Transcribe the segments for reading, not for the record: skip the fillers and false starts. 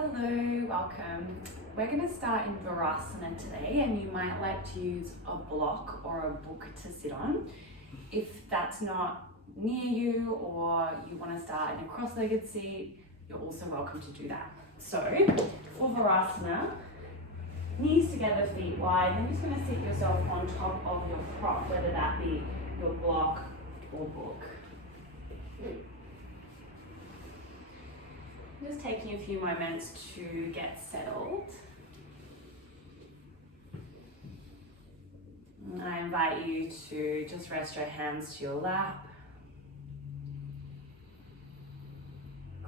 Hello, welcome. We're going to start in Virasana today, and you might like to use a block or a book to sit on. If that's not near you or you want to start in a cross-legged seat, you're also welcome to do that. So for Virasana, knees together, feet wide, and you're just going to sit yourself on top of your prop, whether that be your block or book. Just taking a few moments to get settled. And I invite you to just rest your hands to your lap.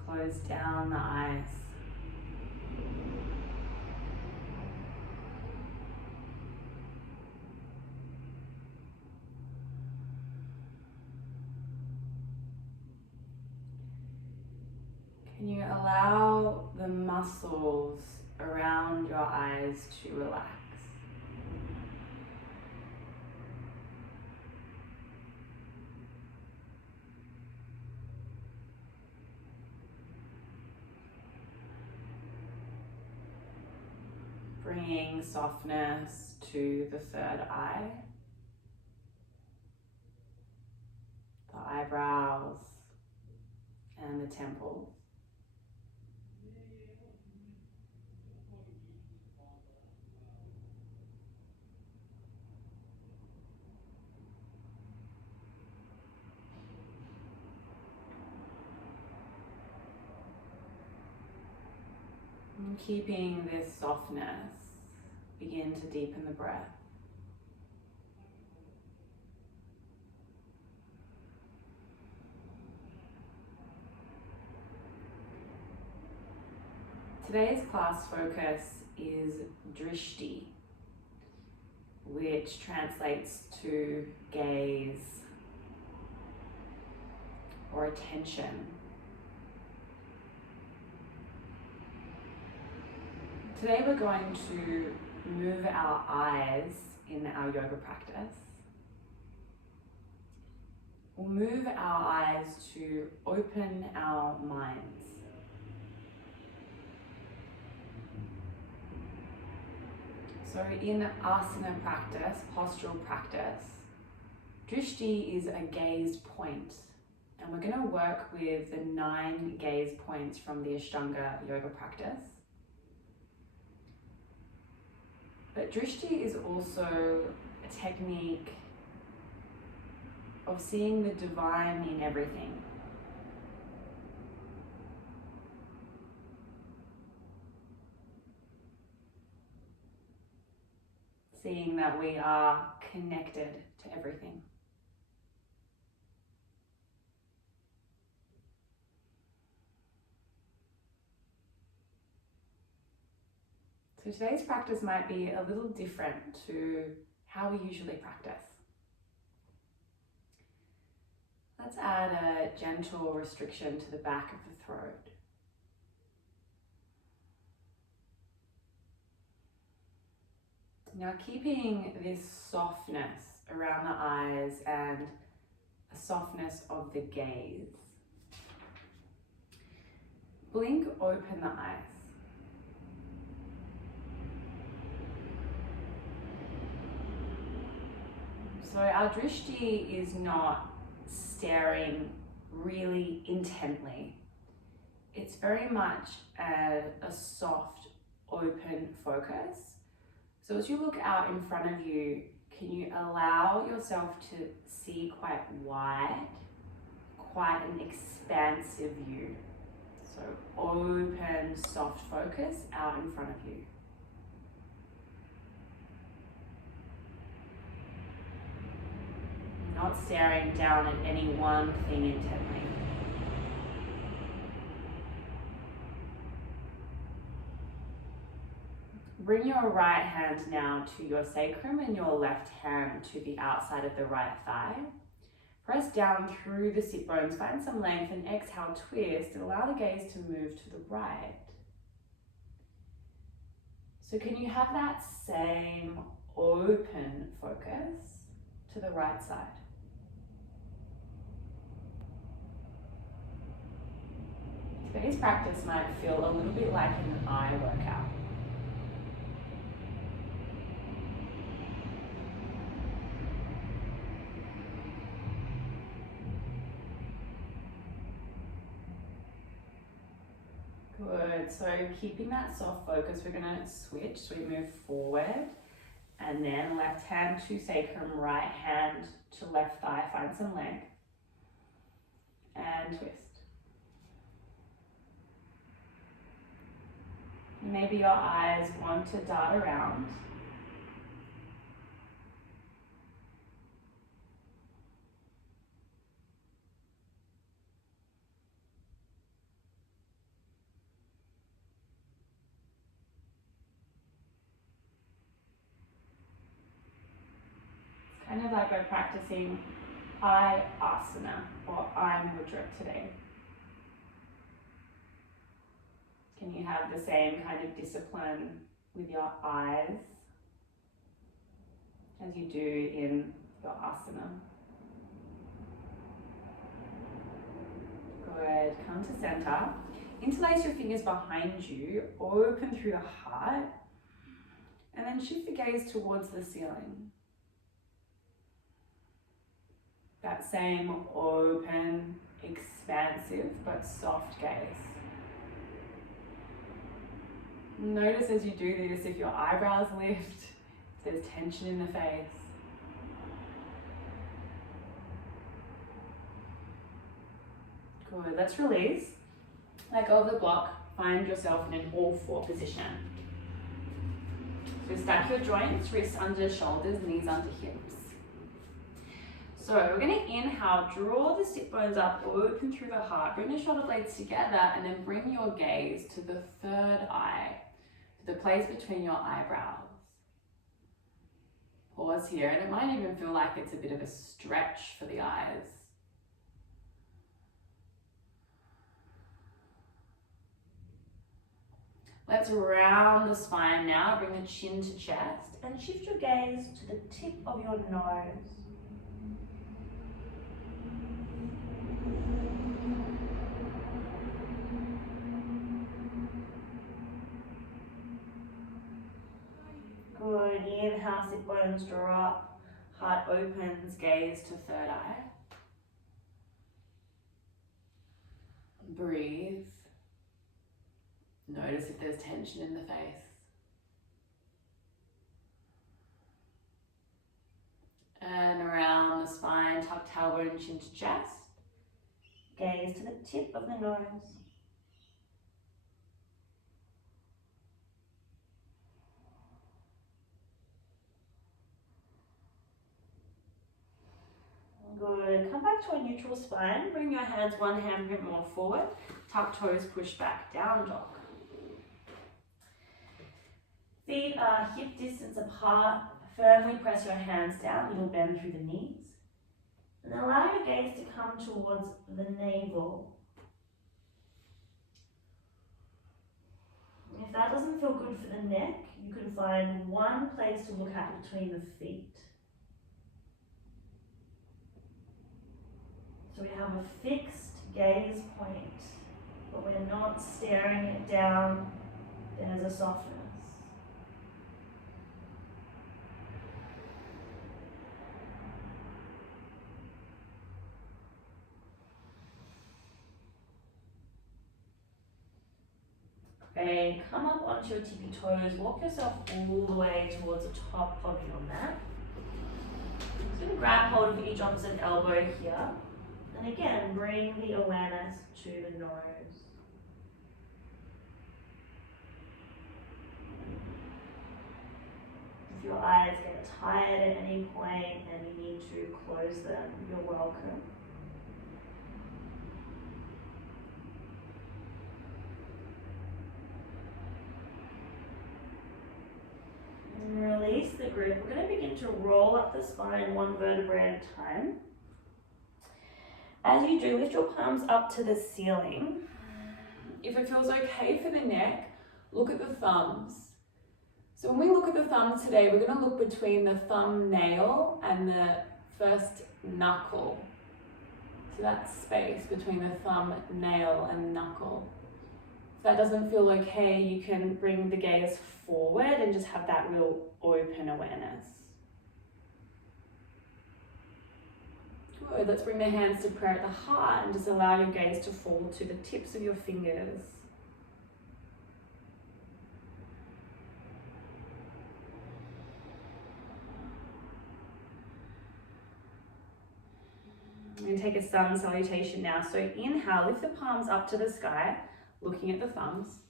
Close down the eyes. Can you allow the muscles around your eyes to relax? Bringing softness to the third eye, the eyebrows, and the temples. And keeping this softness, begin to deepen the breath. Today's class focus is Drishti, which translates to gaze or attention. Today we're going to move our eyes in our yoga practice. We'll move our eyes to open our minds. So in asana practice, postural practice, Drishti is a gaze point. And we're going to work with the 9 gaze points from the Ashtanga yoga practice. But Drishti is also a technique of seeing the divine in everything. Seeing that we are connected to everything. So today's practice might be a little different to how we usually practice. Let's add a gentle restriction to the back of the throat. Now keeping this softness around the eyes and a softness of the gaze. Blink open the eyes. So our Drishti is not staring really intently. It's very much a soft, open focus. So as you look out in front of you, can you allow yourself to see quite wide, quite an expansive view? So open, soft focus out in front of you. Not staring down at any one thing intently. Bring your right hand now to your sacrum and your left hand to the outside of the right thigh. Press down through the sit bones, find some length, and exhale, twist, and allow the gaze to move to the right. So can you have that same open focus to the right side? Today's practice might feel a little bit like an eye workout. Good, so keeping that soft focus, we're gonna switch, so we move forward, and then left hand to sacrum, right hand to left thigh, find some length, and twist. Maybe your eyes want to dart around. It's kind of like we're practicing eye asana or eye mudra today. Can you have the same kind of discipline with your eyes as you do in your asana? Good, come to center. Interlace your fingers behind you, open through the heart, and then shift the gaze towards the ceiling. That same open, expansive, but soft gaze. Notice as you do this if your eyebrows lift, if there's tension in the face. Good, let's release. Let go of the block, find yourself in an all-four position. So stack your joints, wrists under shoulders, knees under hips. So we're going to inhale, draw the sit bones up, open through the heart, bring the shoulder blades together, and then bring your gaze to the third eye, to the place between your eyebrows. Pause here, and it might even feel like it's a bit of a stretch for the eyes. Let's round the spine now, bring the chin to chest, and shift your gaze to the tip of your nose. Good, inhale, sit bones draw up, heart opens, gaze to third eye. Breathe. Notice if there's tension in the face. And around the spine, tuck tailbone, chin to chest. Gaze to the tip of the nose. Good, come back to a neutral spine. Bring your hands one handprint more forward. Tuck toes, push back, down dog. Feet are hip distance apart. Firmly press your hands down, little bend through the knees. And allow your gaze to come towards the navel. If that doesn't feel good for the neck, you can find one place to look at between the feet. So we have a fixed gaze point, but we're not staring it down. There's a softness. Okay, come up onto your tippy toes, walk yourself all the way towards the top of your mat. Just going to grab hold of each opposite elbow here. And again, bring the awareness to the nose. If your eyes get tired at any point and you need to close them, you're welcome. And release the grip. We're going to begin to roll up the spine one vertebrae at a time. As you do, lift your palms up to the ceiling. If it feels okay for the neck, look at the thumbs. So when we look at the thumbs today, we're going to look between the thumbnail and the first knuckle. So that space between the thumbnail and knuckle. If that doesn't feel okay, you can bring the gaze forward and just have that real open awareness. Good, let's bring the hands to prayer at the heart and just allow your gaze to fall to the tips of your fingers. I'm going to take a sun salutation now. So inhale, lift the palms up to the sky, looking at the thumbs.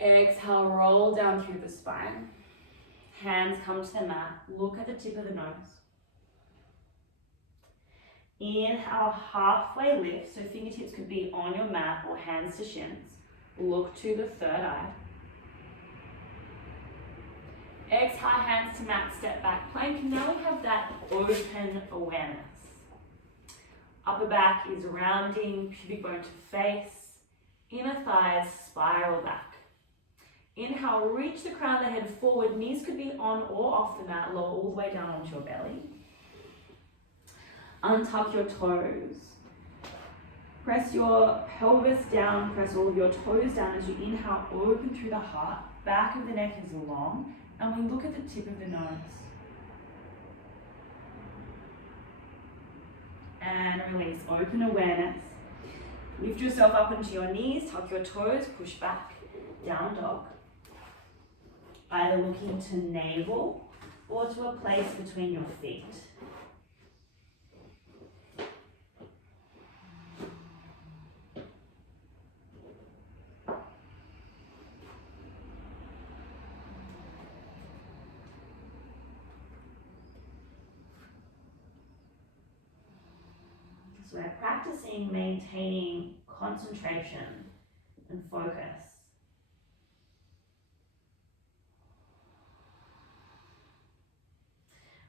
Exhale, roll down through the spine. Hands come to the mat, look at the tip of the nose. Inhale, halfway lift, so fingertips could be on your mat or hands to shins. Look to the third eye. Exhale, hands to mat, step back plank. Now we have that open awareness. Upper back is rounding, pubic bone to face. Inner thighs spiral back. Inhale, reach the crown of the head forward. Knees could be on or off the mat, lower all the way down onto your belly. Untuck your toes. Press your pelvis down, press all of your toes down as you inhale, open through the heart. Back of the neck is long, and we look at the tip of the nose. And release, open awareness. Lift yourself up onto your knees, tuck your toes, push back, down dog. Either looking to navel or to a place between your feet. So we're practicing maintaining concentration and focus.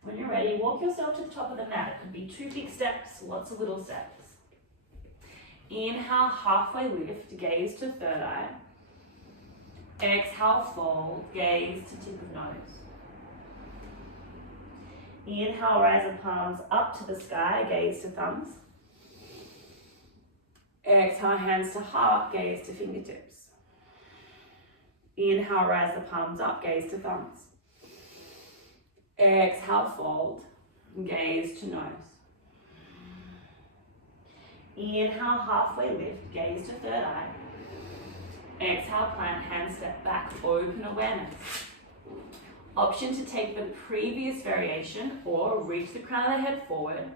When you're ready, walk yourself to the top of the mat. It could be 2 big steps, lots of little steps. Inhale, halfway lift, gaze to third eye. Exhale, fold, gaze to tip of nose. Inhale, rise the palms up to the sky, gaze to thumbs. Exhale, hands to heart, gaze to fingertips. Inhale, rise the palms up, gaze to thumbs. Exhale, fold, gaze to nose. Inhale, halfway lift, gaze to third eye. Exhale, plant, hands step back, open awareness. Option to take the previous variation or reach the crown of the head forward.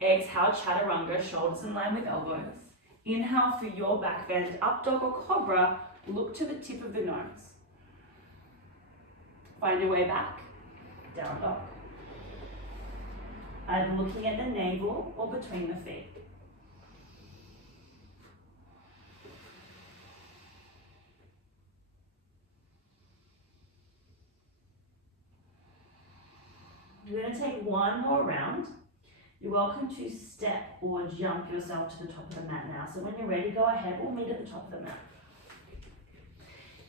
Exhale, chaturanga, shoulders in line with elbows. Inhale for your back bend, up dog or cobra, look to the tip of the nose. Find your way back, down dog. Either looking at the navel or between the feet. You're going to take one more round. You're welcome to step or jump yourself to the top of the mat now. So when you're ready, go ahead. We'll meet at the top of the mat.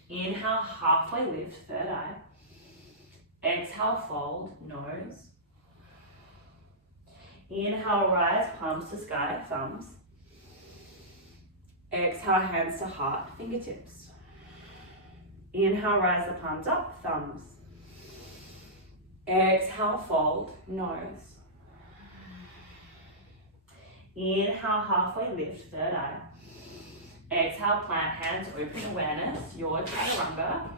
Inhale, halfway lift, third eye. Exhale, fold, nose. Inhale, rise, palms to sky, thumbs. Exhale, hands to heart, fingertips. Inhale, rise the palms up, thumbs. Exhale, fold, nose. Inhale, halfway lift, third eye. Exhale, plant, hands, open awareness, your chaturanga.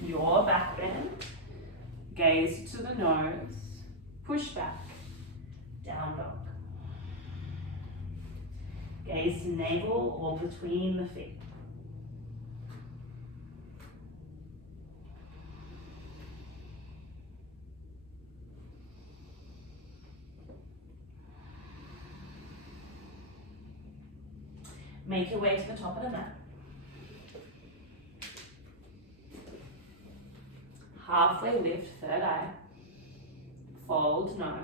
Your back bend, gaze to the nose, push back, down dog. Gaze to navel or between the feet. Make your way to the top of the mat. Halfway lift, third eye. Fold, nose.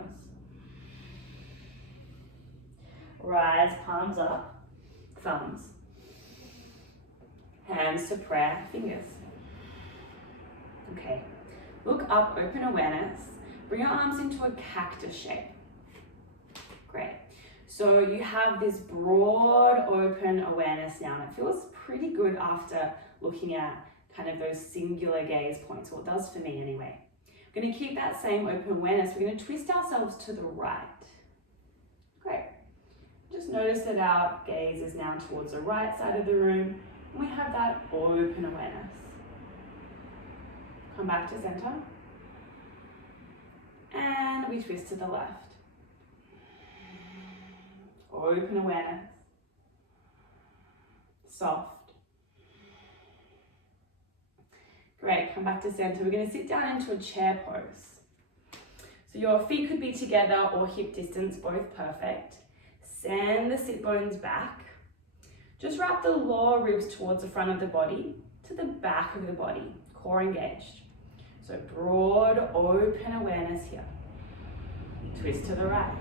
Rise, palms up, thumbs. Hands to prayer, fingers. Okay, look up, open awareness. Bring your arms into a cactus shape. Great. So you have this broad open awareness now, and it feels pretty good after looking at kind of those singular gaze points, or it does for me anyway. We're going to keep that same open awareness. We're going to twist ourselves to the right. Great. Just notice that our gaze is now towards the right side of the room, and we have that open awareness. Come back to center. And we twist to the left. Open awareness. Soft. Great, come back to center. We're going to sit down into a chair pose. So your feet could be together or hip distance, both perfect. Send the sit bones back. Just wrap the lower ribs towards the front of the body to the back of the body, core engaged. So broad, open awareness here. Twist to the right.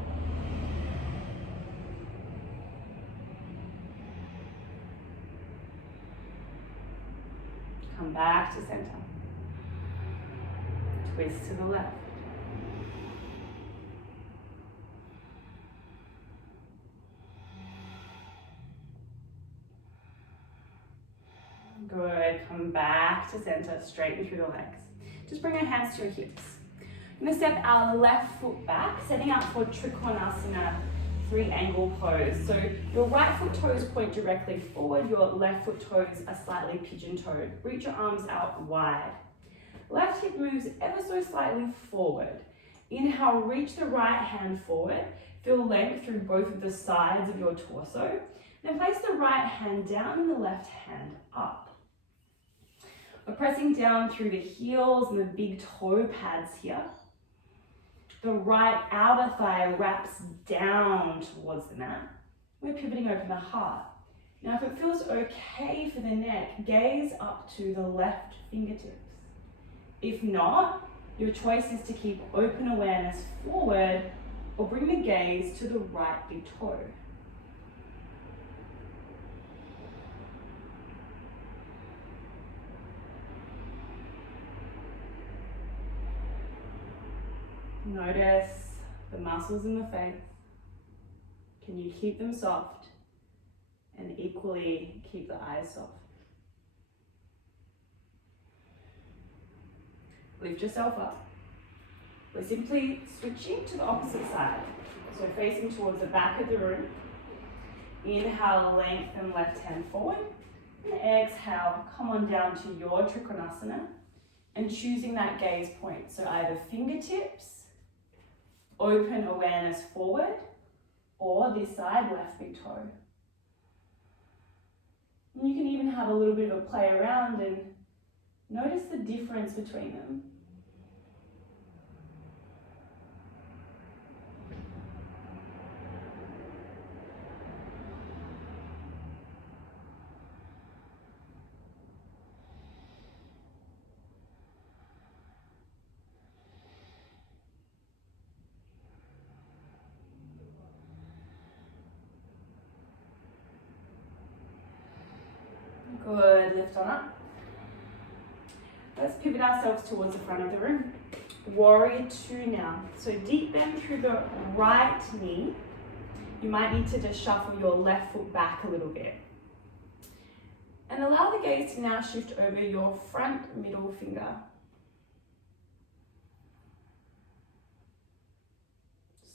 Come back to center. Twist to the left. Good, come back to center, straighten through the legs. Just bring our hands to your hips. I'm going to step our left foot back, setting up for Trikonasana, 3-angle pose. So your right foot toes point directly forward, your left foot toes are slightly pigeon-toed. Reach your arms out wide. Left hip moves ever so slightly forward. Inhale, reach the right hand forward. Feel length through both of the sides of your torso. Then place the right hand down and the left hand up. We're pressing down through the heels and the big toe pads here. The right outer thigh wraps down towards the mat. We're pivoting over the heart. Now, if it feels okay for the neck, gaze up to the left fingertips. If not, your choice is to keep open awareness forward or bring the gaze to the right big toe. Notice the muscles in the face. Can you keep them soft and equally keep the eyes soft? Lift yourself up. We're simply switching to the opposite side. So facing towards the back of the room. Inhale, lengthen left hand forward. And exhale, come on down to your Trikonasana and choosing that gaze point. So either fingertips, open awareness forward, or this side, left big toe. And you can even have a little bit of a play around and notice the difference between them. Good, lift on up. Let's pivot ourselves towards the front of the room. Warrior 2 now. So deep bend through the right knee. You might need to just shuffle your left foot back a little bit. And allow the gaze to now shift over your front middle finger.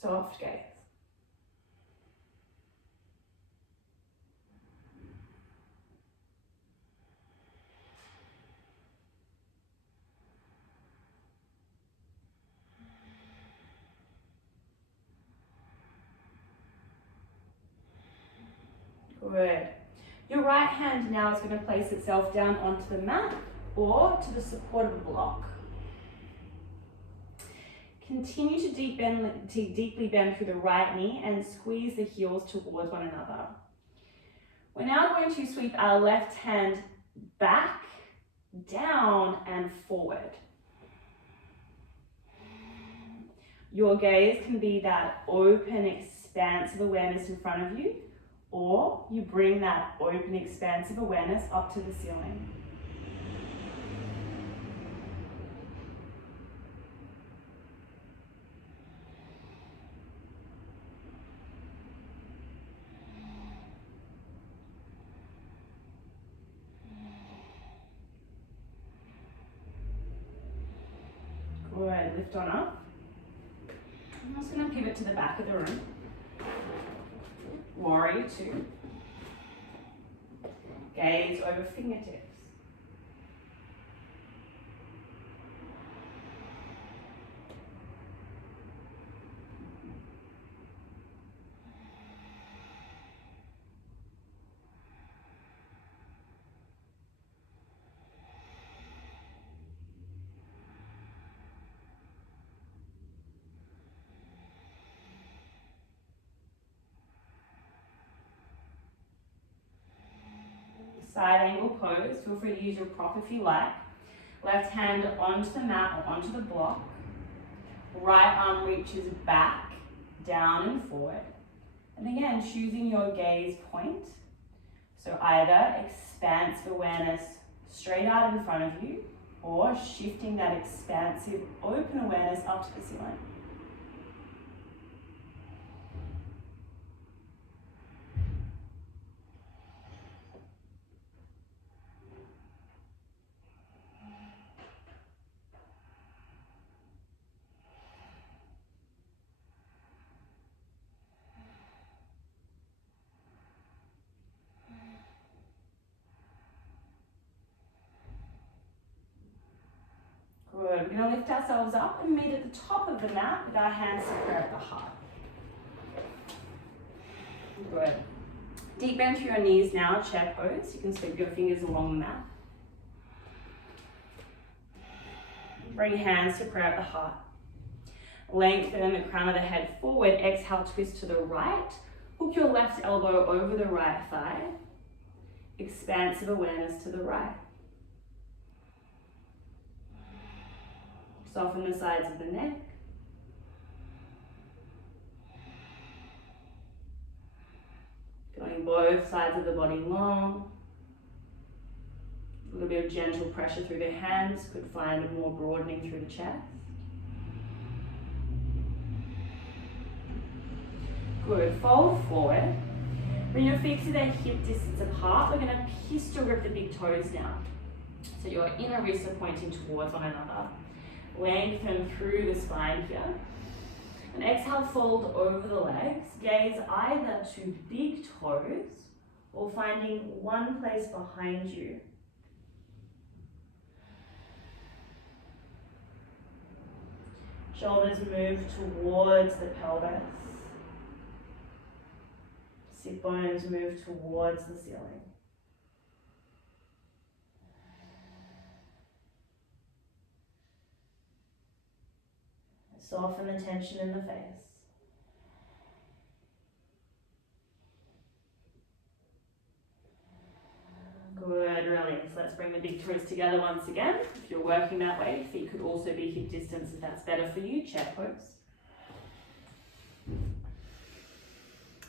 Soft gaze. Good. Your right hand now is going to place itself down onto the mat or to the support of a block. Continue to deeply bend through the right knee and squeeze the heels towards one another. We're now going to sweep our left hand back, down and forward. Your gaze can be that open, expansive awareness in front of you, or you bring that open, expansive awareness up to the ceiling. lift on up. I'm just going to pivot to the back of the room. Warrior 2. Gaze over fingertips. Side angle pose. Feel free to use your prop if you like. Left hand onto the mat or onto the block. Right arm reaches back, down and forward. And again, choosing your gaze point. So either expansive awareness straight out in front of you, or shifting that expansive open awareness up to the ceiling. Good. We're going to lift ourselves up and meet at the top of the mat with our hands square at the heart. Good. Deep bend through your knees now, chair pose. You can sweep your fingers along the mat. Bring hands to prayer at the heart. Lengthen the crown of the head forward. Exhale, twist to the right. Hook your left elbow over the right thigh. Expansive awareness to the right. Soften the sides of the neck. Going both sides of the body long. A little bit of gentle pressure through the hands could find more broadening through the chest. Good. Fold forward. Bring your feet to their hip distance apart. We're going to pistol grip the big toes now. So your inner wrists are pointing towards one another. Lengthen through the spine here. And exhale, fold over the legs. Gaze either to the big toes or finding one place behind you. Shoulders move towards the pelvis. Sit bones move towards the ceiling. Soften the tension in the face. Good, release. Let's bring the big toes together once again. If you're working that way, feet could also be hip distance if that's better for you. Chair pose.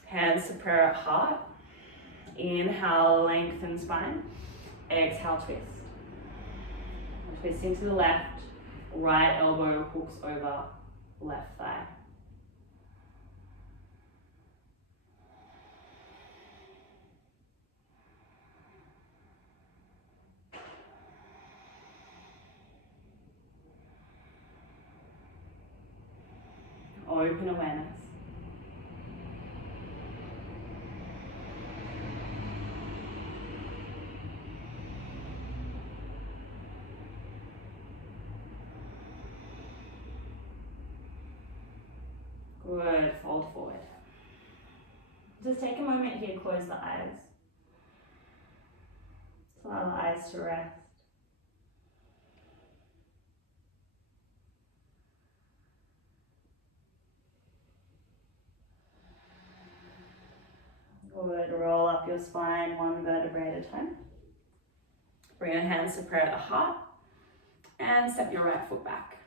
Hands to prayer at heart. Inhale, lengthen spine. Exhale, twist. Twist into the left. Right elbow hooks over left thigh. Open awareness. Good, fold forward. Just take a moment here, close the eyes. Just allow the eyes to rest. Good, roll up your spine one vertebrae at a time. Bring your hands to prayer at the heart and step your right foot back.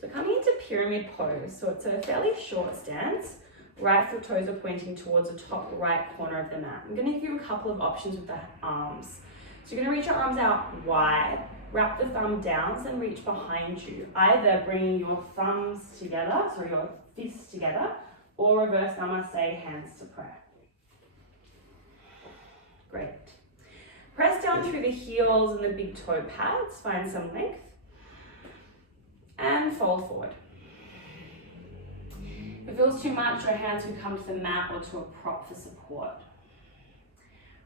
So coming into pyramid pose, so it's a fairly short stance. Right foot toes are pointing towards the top right corner of the mat. I'm going to give you a couple of options with the arms. So you're going to reach your arms out wide, wrap the thumb down, and reach behind you. Either bringing your thumbs together, so your fists together, or reverse namaste, hands to prayer. Great. Press down through the heels and the big toe pads, find some length. And and fold forward. If it feels too much, your hands can come to the mat or to a prop for support.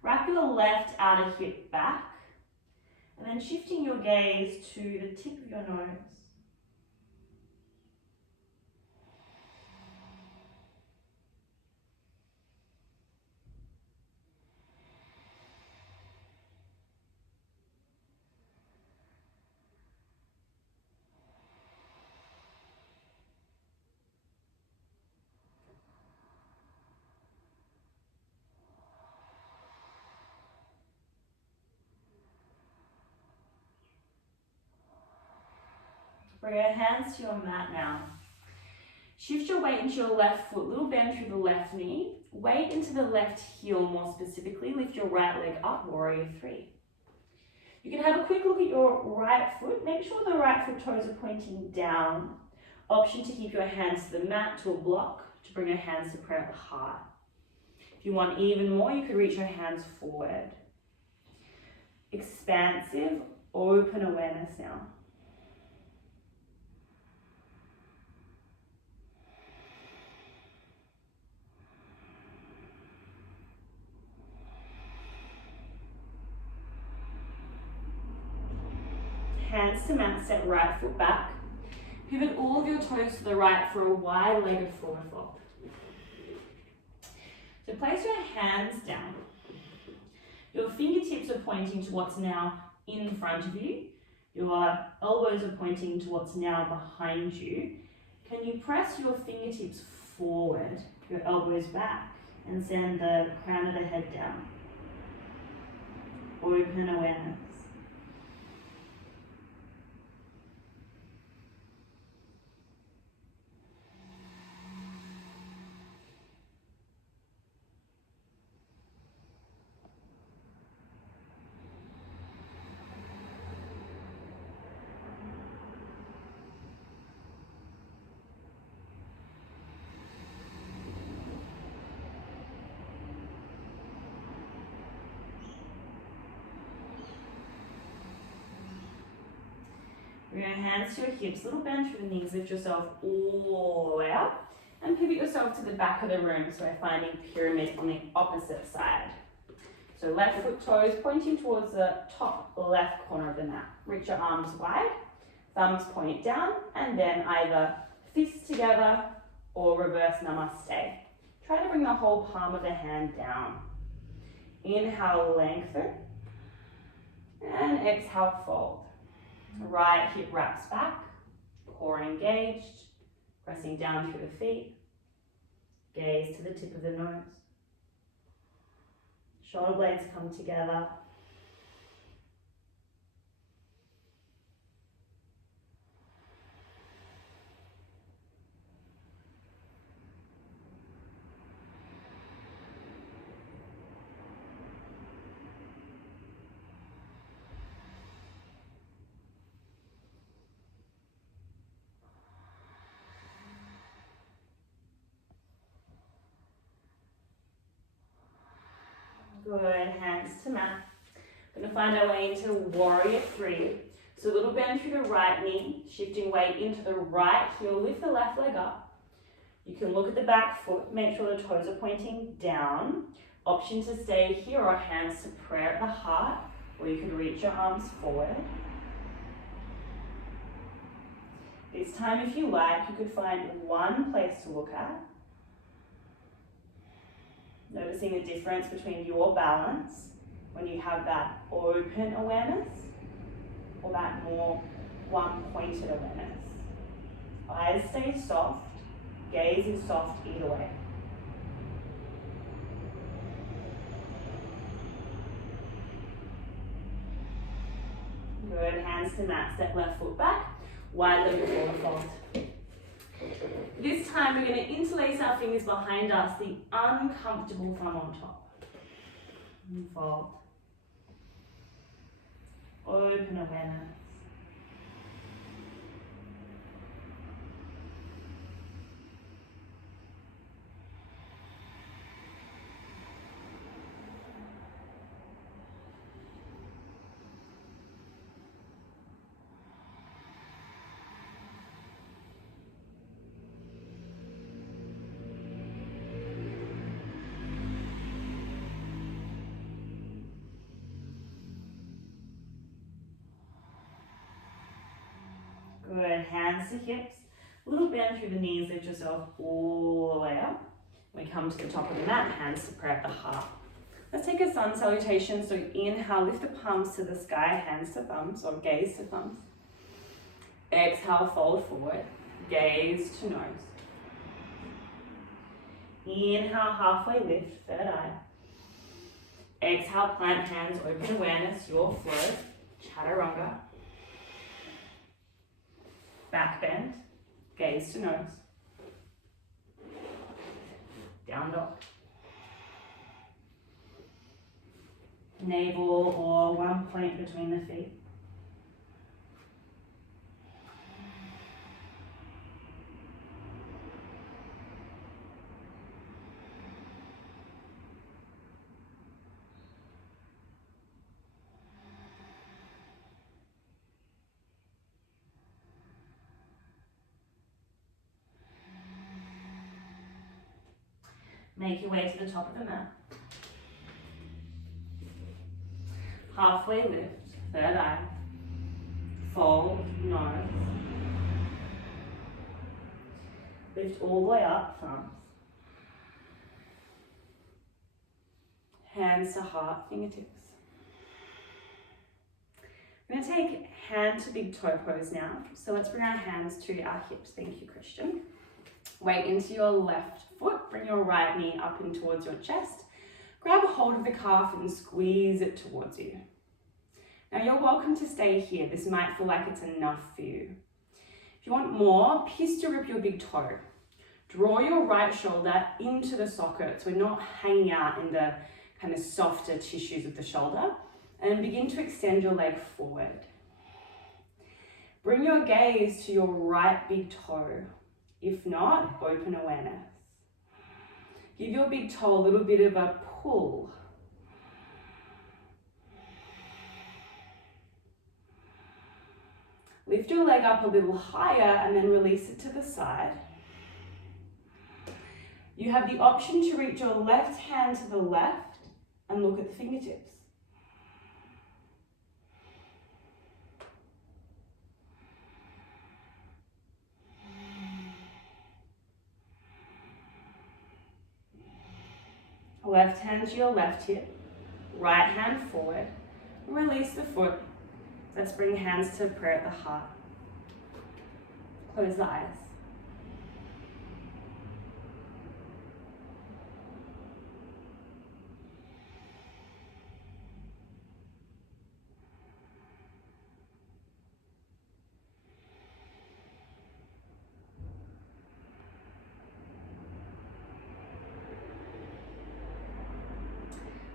Wrap your left outer hip back, and then shifting your gaze to the tip of your nose. Bring your hands to your mat now. Shift your weight into your left foot, little bend through the left knee. Weight into the left heel more specifically. Lift your right leg up, warrior three. You can have a quick look at your right foot. Make sure the right foot toes are pointing down. Option to keep your hands to the mat, to a block, to bring your hands to prayer at the heart. If you want even more, you could reach your hands forward. Expansive, open awareness now. Hands to mat, step right foot back. Pivot all of your toes to the right for a wide-legged forward fold. So place your hands down. Your fingertips are pointing to what's now in front of you. Your elbows are pointing to what's now behind you. Can you press your fingertips forward, your elbows back, and send the crown of the head down? Open awareness. Bring your hands to your hips, little bend through the knees, lift yourself all the way up, and pivot yourself to the back of the room, so we're finding pyramid on the opposite side. So left foot toes pointing towards the top left corner of the mat. Reach your arms wide, thumbs point down, and then either fists together or reverse namaste. Try to bring the whole palm of the hand down. Inhale, lengthen, and exhale, fold. Right hip wraps back, core engaged, pressing down through the feet, gaze to the tip of the nose. Shoulder blades come together. Good, hands to mat. Gonna find our way into warrior three. So a little bend through the right knee, shifting weight into the right heel, lift the left leg up. You can look at the back foot, make sure the toes are pointing down. Option to stay here or hands to prayer at the heart, or you can reach your arms forward. This time, if you like, you could find one place to look at. Noticing the difference between your balance when you have that open awareness or that more one-pointed awareness. Eyes stay soft, gaze is soft either way. Good, hands to mat, step left foot back, wide-legged forward fold. This time we're going to interlace our fingers behind us, the uncomfortable thumb on top. And fold. Open awareness. Good, hands to hips. A little bend through the knees, lift yourself all the way up. We come to the top of the mat, hands to prayer at the heart. Let's take a sun salutation. So inhale, lift the palms to the sky, hands to thumbs, or gaze to thumbs. Exhale, fold forward, gaze to nose. Inhale, halfway lift, third eye. Exhale, plant hands, open awareness, your flow, chaturanga. Back bend, gaze to nose. Down dog. Navel or one point between the feet. Make your way to the top of the mat. Halfway lift, third eye. Fold, nose. Lift all the way up, thumbs. Hands to heart, fingertips. We're going to take hand to big toe pose now. So let's bring our hands to our hips. Thank you, Christian. Weight into your left foot. Bring your right knee up and towards your chest. Grab a hold of the calf and squeeze it towards you. Now you're welcome to stay here. This might feel like it's enough for you. If you want more, pistol grip your big toe. Draw your right shoulder into the socket so we're not hanging out in the kind of softer tissues of the shoulder. And begin to extend your leg forward. Bring your gaze to your right big toe. If not, open awareness. Give your big toe a little bit of a pull. Lift your leg up a little higher and then release it to the side. You have the option to reach your left hand to the left and look at the fingertips. Left hand to your left hip, right hand forward, release the foot. Let's bring hands to prayer at the heart. Close the eyes.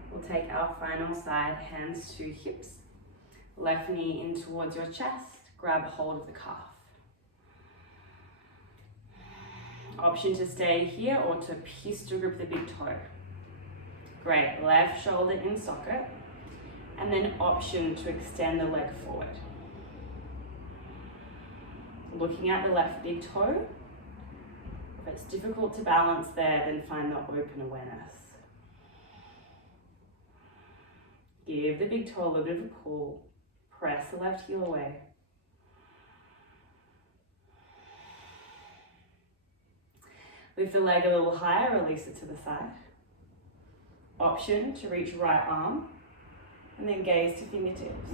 We'll take our final side, hands to hips. Left knee in towards your chest. Grab hold of the calf. Option to stay here or to pistol grip the big toe. Great, left shoulder in socket. And then option to extend the leg forward. Looking at the left big toe. If it's difficult to balance there, then find the open awareness. Give the big toe a little bit of a pull. Press the left heel away. Lift the leg a little higher, release it to the side. Option to reach right arm and then gaze to fingertips.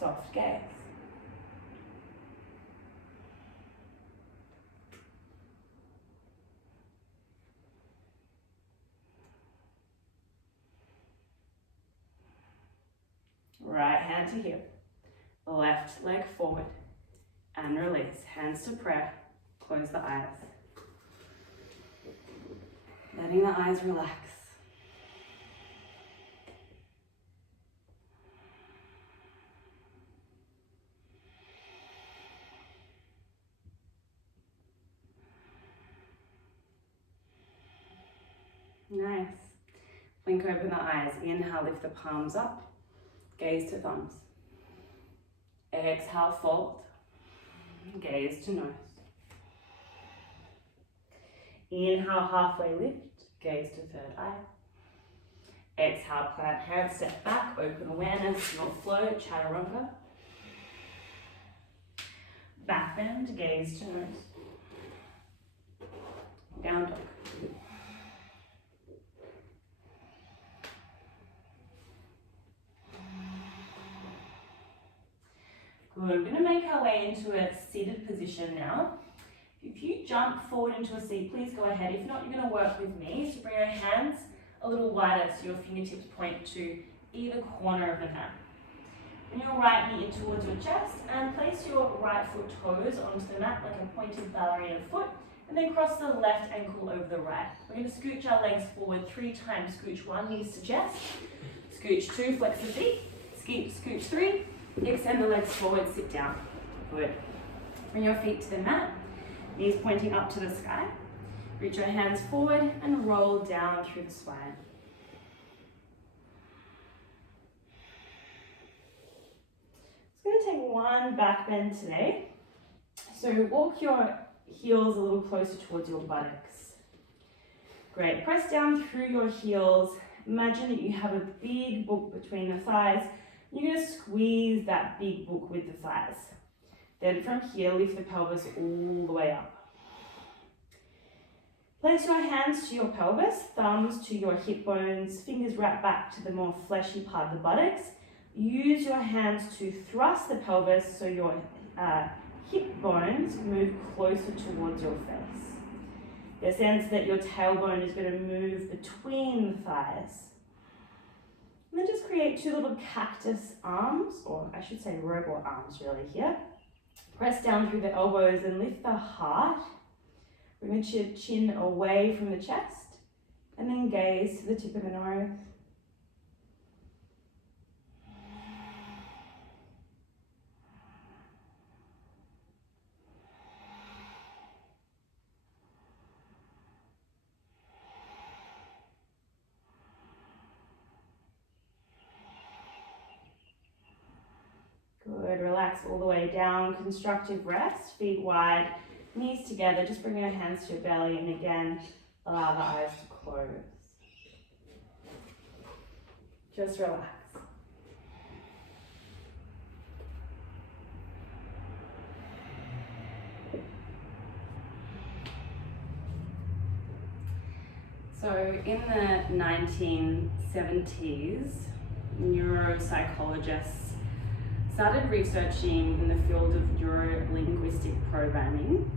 Soft gaze. Right hand to hip, left leg forward, and release. Hands to prayer, close the eyes. Letting the eyes relax. Nice. Blink open the eyes. Inhale, lift the palms up. Gaze to thumbs. Exhale, fold. Gaze to nose. Inhale, halfway lift. Gaze to third eye. Exhale, plant hands, step back, open awareness, your flow, chaturanga. Back bend, gaze to nose. Down dog. Good. We're going to make our way into a seated position now. If you jump forward into a seat, please go ahead. If not, you're going to work with me. So bring your hands a little wider so your fingertips point to either corner of the mat. Bring your right knee in towards your chest and place your right foot toes onto the mat like a pointed ballerina foot, and then cross the left ankle over the right. We're going to scooch our legs forward 3 times. Scooch 1, knees to chest. Scooch 2, flex the feet. Scooch 3, extend the legs forward, sit down. Good. Bring your feet to the mat, knees pointing up to the sky. Reach your hands forward and roll down through the spine. It's going to take one back bend today. So walk your heels a little closer towards your buttocks. Great. Press down through your heels. Imagine that you have a big book between the thighs. You're going to squeeze that big book with the thighs. Then from here, lift the pelvis all the way up. Place your hands to your pelvis, thumbs to your hip bones, fingers wrap back to the more fleshy part of the buttocks. Use your hands to thrust the pelvis so your hip bones move closer towards your face. Get a sense that your tailbone is going to move between the thighs. And then just create 2 little cactus arms, or I should say robot arms really here. Press down through the elbows and lift the heart. Bring the chin away from the chest, and then gaze to the tip of the nose. Good, relax all the way down, constructive rest, feet wide, knees together, just bring your hands to your belly, and again, allow the eyes to close. Just relax. So in the 1970s, neuropsychologists started researching in the field of neuro-linguistic programming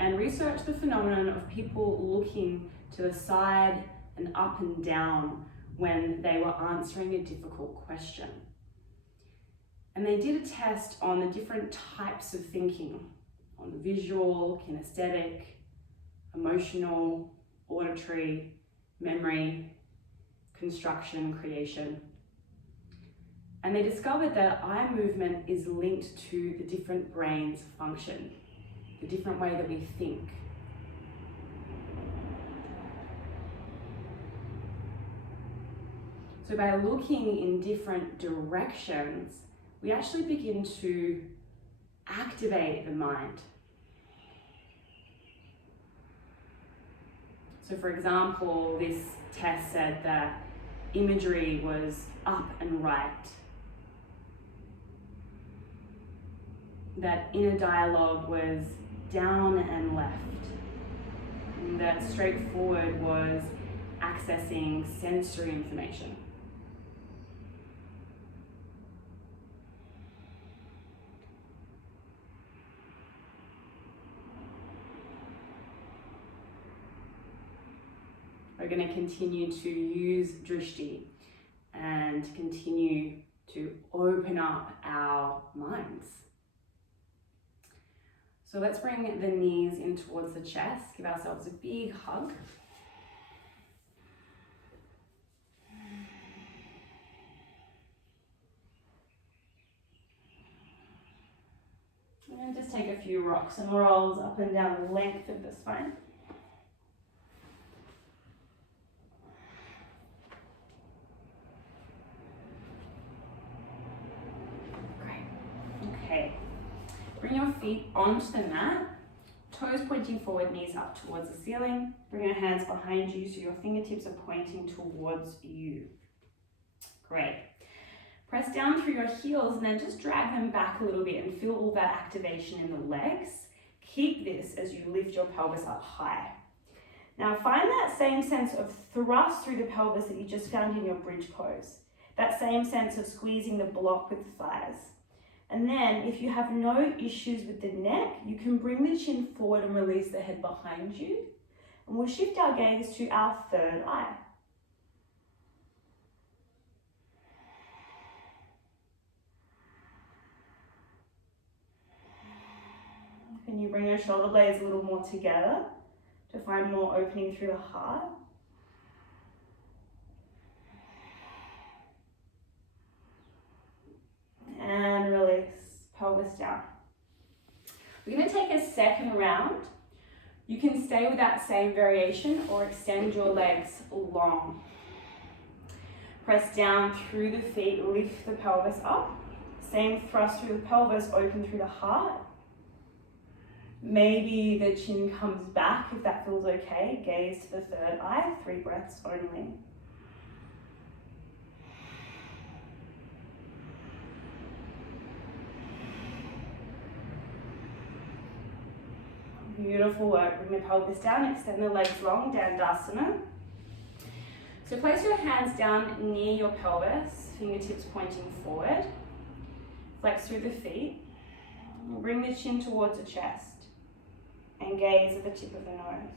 and researched the phenomenon of people looking to the side and up and down when they were answering a difficult question. And they did a test on the different types of thinking, on the visual, kinesthetic, emotional, auditory, memory, construction, creation. And they discovered that eye movement is linked to the different brains function, the different way that we think. So by looking in different directions, we actually begin to activate the mind. So for example, this test said that imagery was up and right, that inner dialogue was down and left, and that straightforward was accessing sensory information. We're going to continue to use Drishti and continue to open up our minds. So let's bring the knees in towards the chest, give ourselves a big hug. And just take a few rocks and rolls up and down the length of the spine. Bring your feet onto the mat, toes pointing forward, knees up towards the ceiling. Bring your hands behind you so your fingertips are pointing towards you. Great. Press down through your heels and then just drag them back a little bit and feel all that activation in the legs. Keep this as you lift your pelvis up high. Now find that same sense of thrust through the pelvis that you just found in your bridge pose. That same sense of squeezing the block with the thighs. And then if you have no issues with the neck, you can bring the chin forward and release the head behind you. And we'll shift our gaze to our third eye. Can you bring your shoulder blades a little more together to find more opening through the heart? And release, pelvis down. We're going to take a second round. You can stay with that same variation or extend your legs long. Press down through the feet, lift the pelvis up. Same thrust through the pelvis, open through the heart. Maybe the chin comes back if that feels okay. Gaze to the third eye, 3 breaths only. Beautiful work. Bring the pelvis down, extend the legs long, Dandasana. So place your hands down near your pelvis, fingertips pointing forward. Flex through the feet. Bring the chin towards the chest and gaze at the tip of the nose.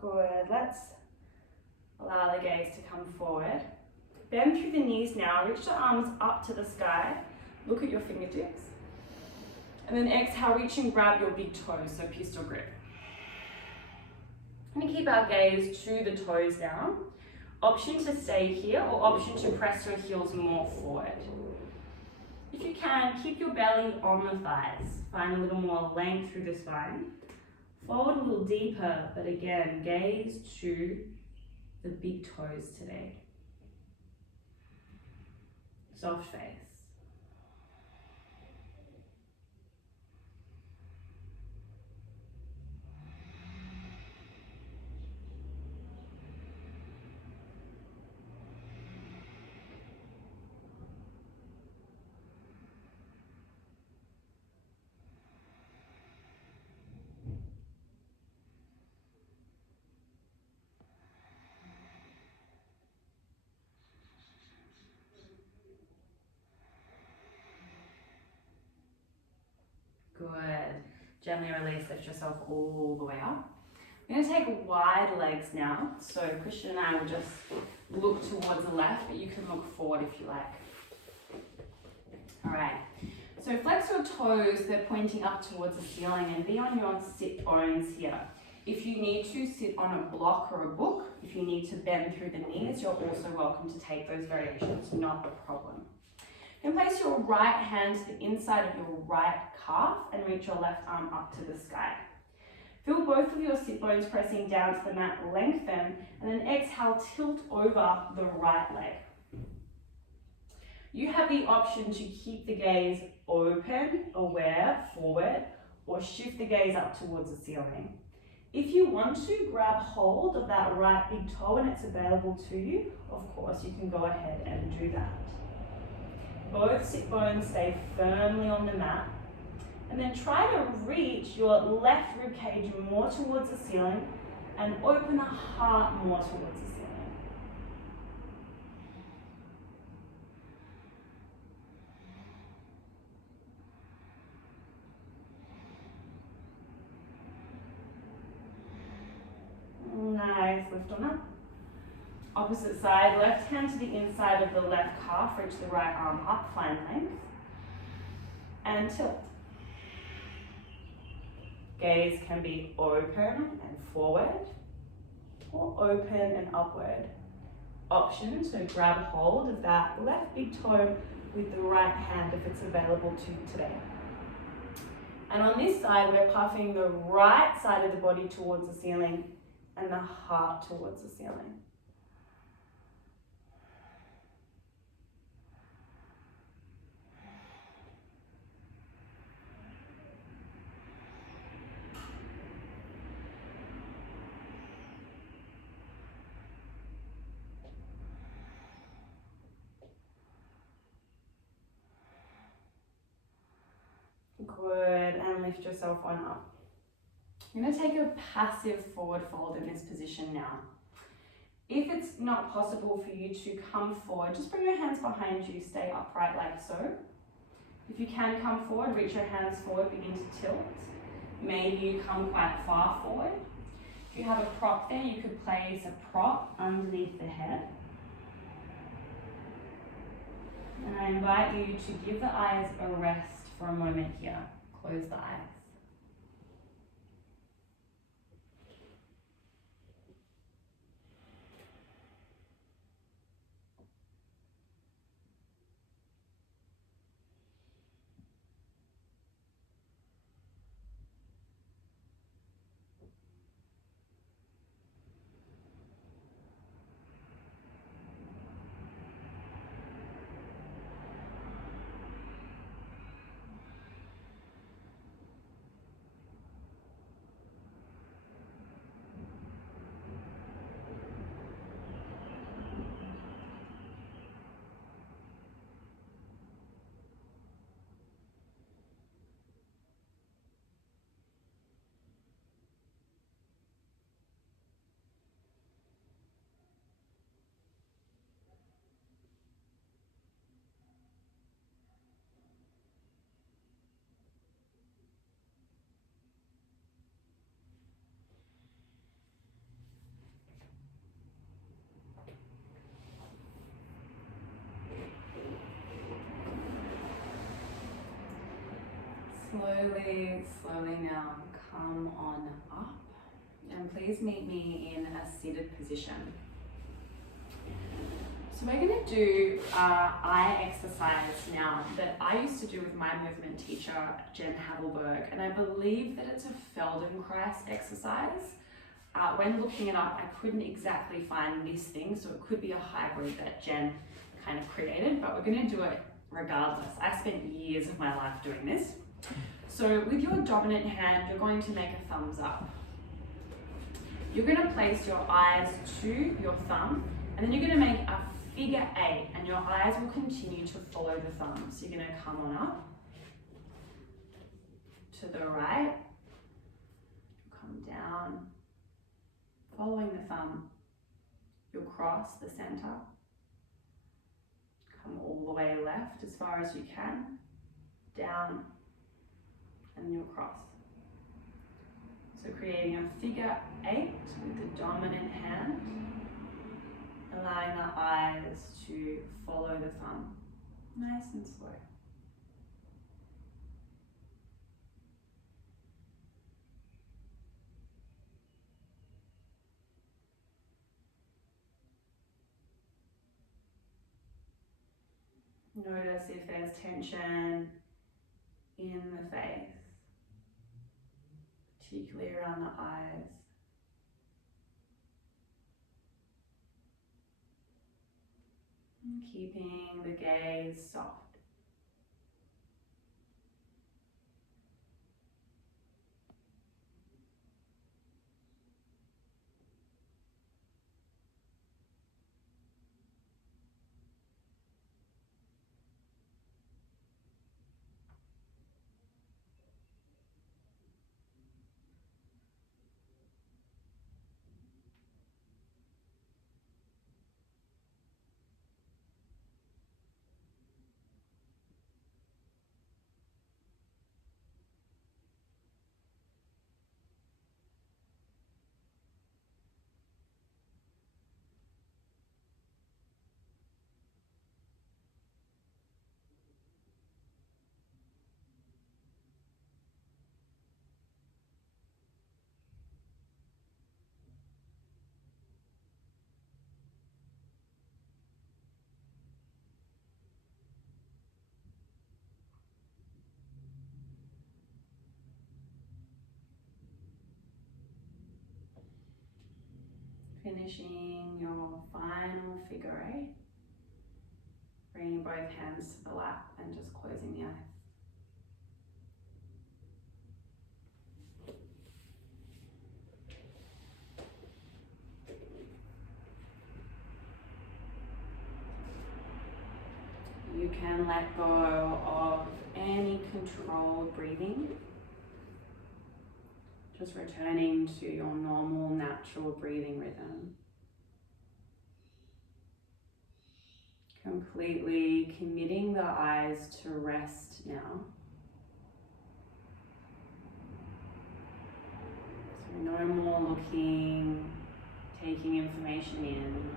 Good. Let's allow the gaze to come forward. Bend through the knees now. Reach the arms up to the sky. Look at your fingertips. And then exhale, reach and grab your big toes, so pistol grip. I'm going to keep our gaze to the toes now. Option to stay here or option to press your heels more forward. If you can, keep your belly on the thighs. Find a little more length through the spine. Fold a little deeper, but again, gaze to the big toes today. Soft face. Good. Gently release, lift yourself all the way up. We're going to take wide legs now. So Christian and I will just look towards the left, but you can look forward if you like. All right. So flex your toes, they're pointing up towards the ceiling, and be on your sit bones here. If you need to sit on a block or a book, if you need to bend through the knees, you're also welcome to take those variations, not a problem. You can place your right hand to the inside of your right calf and reach your left arm up to the sky. Feel both of your sit bones pressing down to the mat, lengthen, and then exhale, tilt over the right leg. You have the option to keep the gaze open, aware, forward, or shift the gaze up towards the ceiling. If you want to, grab hold of that right big toe and it's available to you, of course you can go ahead and do that. Both sit bones stay firmly on the mat. And then try to reach your left rib cage more towards the ceiling and open the heart more towards the ceiling. Nice, lift on up. Opposite side, left hand to the inside of the left calf, reach the right arm up, find length. And tilt. Gaze can be open and forward, or open and upward. Option to grab hold of that left big toe with the right hand if it's available to you today. And on this side, we're puffing the right side of the body towards the ceiling and the heart towards the ceiling. Good, and lift yourself on up. You're going to take a passive forward fold in this position now. If it's not possible for you to come forward, just bring your hands behind you, stay upright like so. If you can come forward, reach your hands forward, begin to tilt. Maybe you come quite far forward. If you have a prop there, you could place a prop underneath the head. And I invite you to give the eyes a rest for a moment here. Close the eyes. Slowly now come on up, and please meet me in a seated position. So we're going to do eye exercise now that I used to do with my movement teacher, Jen Havelberg, and I believe that it's a Feldenkrais exercise. When looking it up, I couldn't exactly find this thing, so it could be a hybrid that Jen kind of created, but we're going to do it regardless. I spent years of my life doing this. So with your dominant hand, you're going to make a thumbs up. You're going to place your eyes to your thumb, and then you're going to make a figure 8, and your eyes will continue to follow the thumb. So you're going to come on up to the right, come down, following the thumb. You'll cross the center, come all the way left as far as you can, down, and you'll cross. So creating a figure 8 with the dominant hand, allowing the eyes to follow the thumb, nice and slow. Notice if there's tension in the face, particularly around the eyes. And keeping the gaze soft. finishing your final figure eight. Bringing both hands to the lap and just closing the eyes. You can let go of any controlled breathing. Just returning to your normal, natural breathing rhythm. Completely committing the eyes to rest now. So no more looking, taking information in.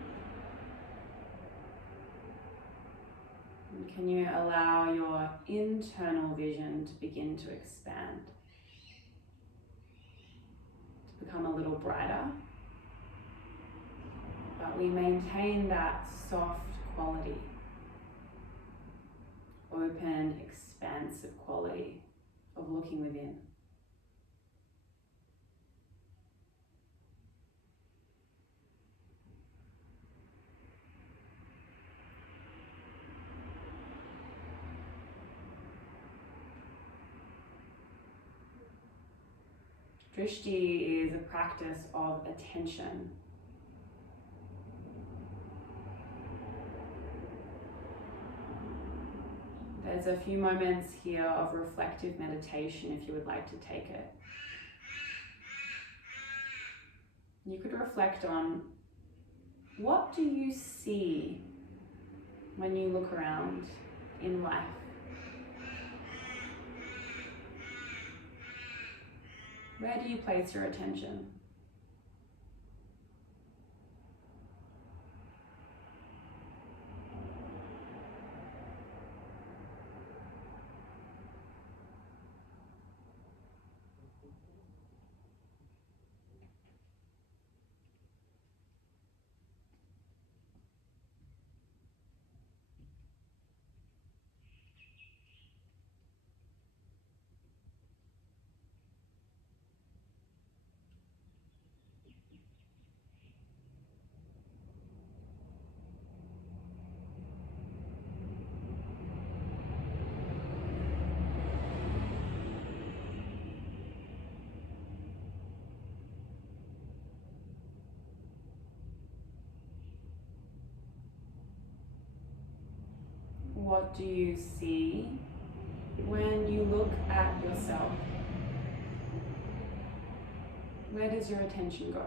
And can you allow your internal vision to begin to expand? To become a little brighter. But we maintain that soft quality, open, expansive quality of looking within. Drishti is a practice of attention. There's a few moments here of reflective meditation if you would like to take it. You could reflect on, what do you see when you look around in life? Where do you place your attention? What do you see when you look at yourself? Where does your attention go?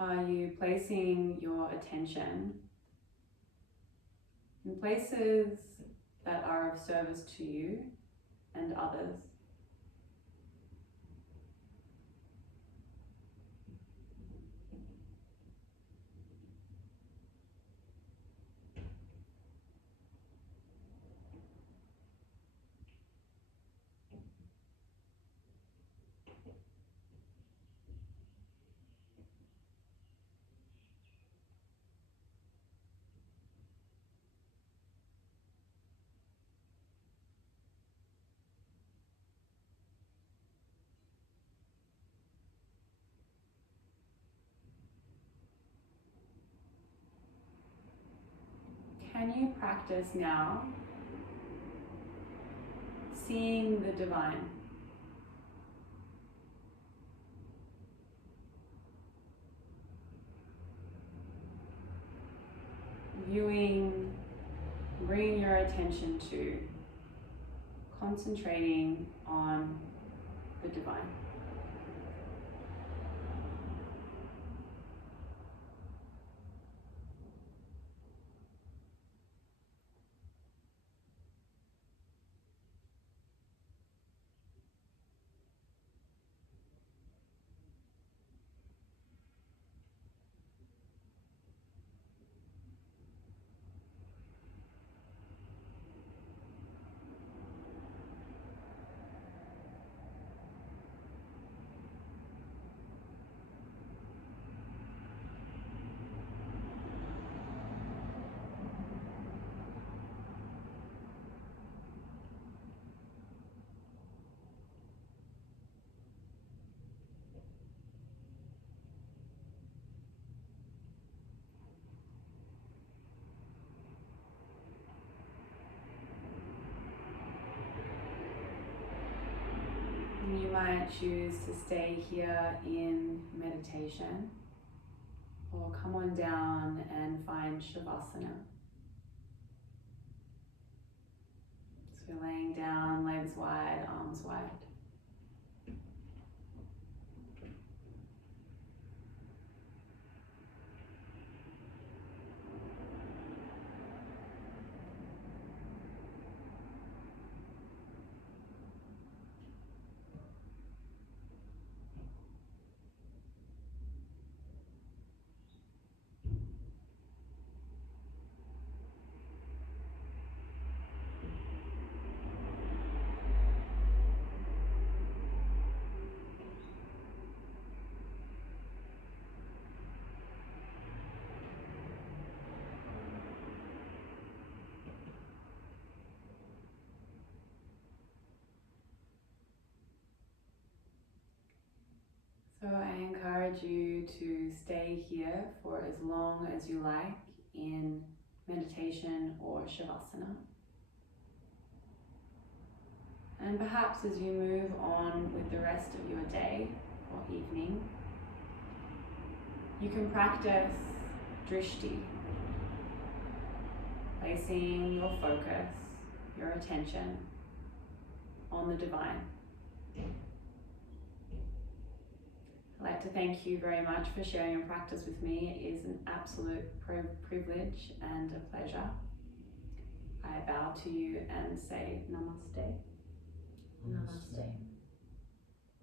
Are you placing your attention in places that are of service to you and others? Can you practice now seeing the divine? Viewing, bringing your attention to, concentrating on the divine. And you might choose to stay here in meditation or come on down and find Shavasana. So you're laying down, legs wide, arms wide. So I encourage you to stay here for as long as you like in meditation or Shavasana. And perhaps as you move on with the rest of your day or evening, you can practice Drishti, placing your focus, your attention on the divine. I'd like to thank you very much for sharing your practice with me. It is an absolute privilege and a pleasure. I bow to you and say namaste. Namaste.